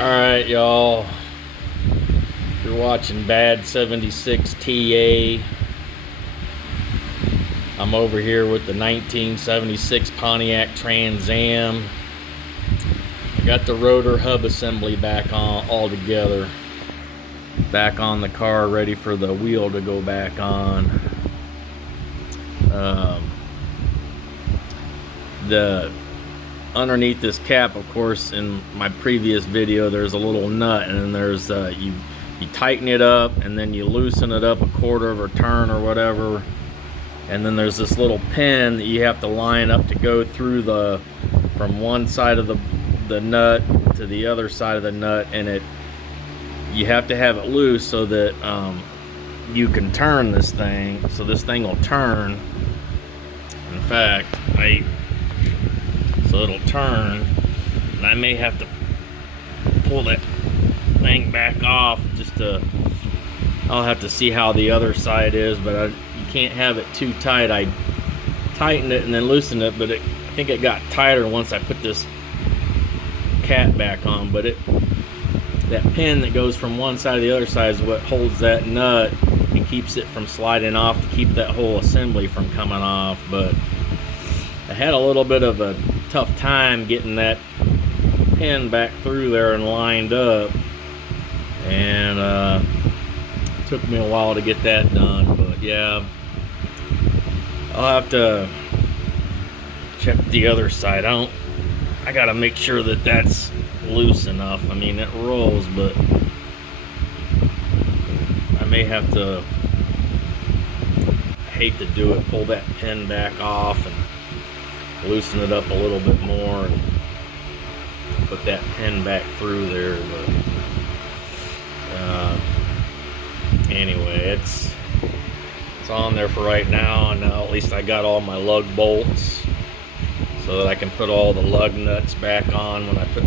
Alright, y'all. You're watching Bad 76 TA. I'm over here with the 1976 Pontiac Trans Am. I got the rotor hub assembly back on all together. Back on the car, ready for the wheel to go back on. The underneath this cap, of course, in my previous video, there's a little nut, and then there's you tighten it up, and then you loosen it up a quarter of a turn or whatever, and then there's this little pin that you have to line up to go through from one side of the nut to the other side of the nut, and you have to have it loose so that you can turn this thing, so this thing will turn. In fact, so it'll turn, and I may have to pull that thing back off I'll have to see how the other side is, but you can't have it too tight. I tightened it and then loosened it, but I think it got tighter once I put this cap back on. But that pin that goes from one side to the other side is what holds that nut and keeps it from sliding off, to keep that whole assembly from coming off. But I had a little bit of a tough time getting that pin back through there and lined up, and it took me a while to get that done. But yeah, I'll have to check the other side. I gotta make sure that that's loose enough. I mean, it rolls, but I may have to, I hate to do it, pull that pin back off and loosen it up a little bit more and put that pin back through there. But anyway, it's on there for right now, and now at least I got all my lug bolts so that I can put all the lug nuts back on when I put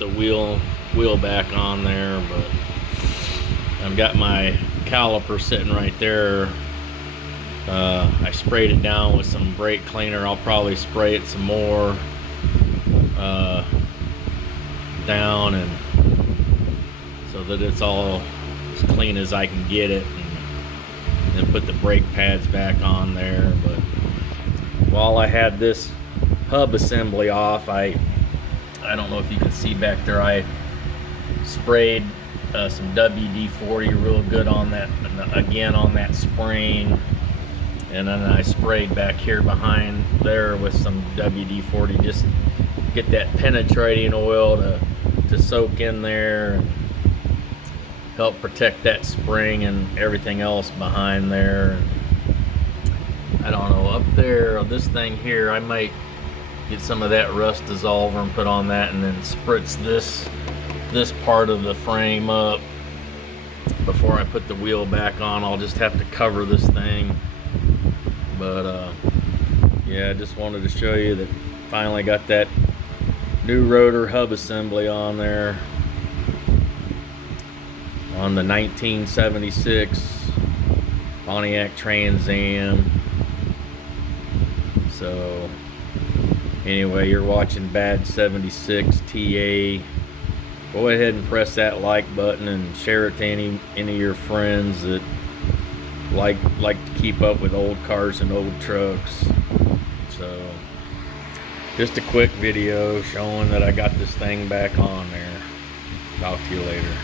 the wheel back on there. But I've got my caliper sitting right there. I sprayed it down with some brake cleaner. I'll probably spray it some more down, and so that it's all as clean as I can get it, and then put the brake pads back on there. But while I had this hub assembly off, I don't know if you can see back there, I sprayed some WD-40 real good on that, again on that spring. And then I sprayed back here behind there with some WD-40, just get that penetrating oil to soak in there and help protect that spring and everything else behind there. I don't know, up there, this thing here, I might get some of that rust dissolver and put on that, and then spritz this part of the frame up before I put the wheel back on. I'll just have to cover this thing. But yeah, I just wanted to show you that finally got that new rotor hub assembly on there on the 1976 Pontiac Trans Am. So anyway, you're watching Bad 76 TA. Go ahead and press that like button and share it to any of your friends that like to keep up with old cars and old trucks. So just a quick video showing that I got this thing back on there. Talk to you later.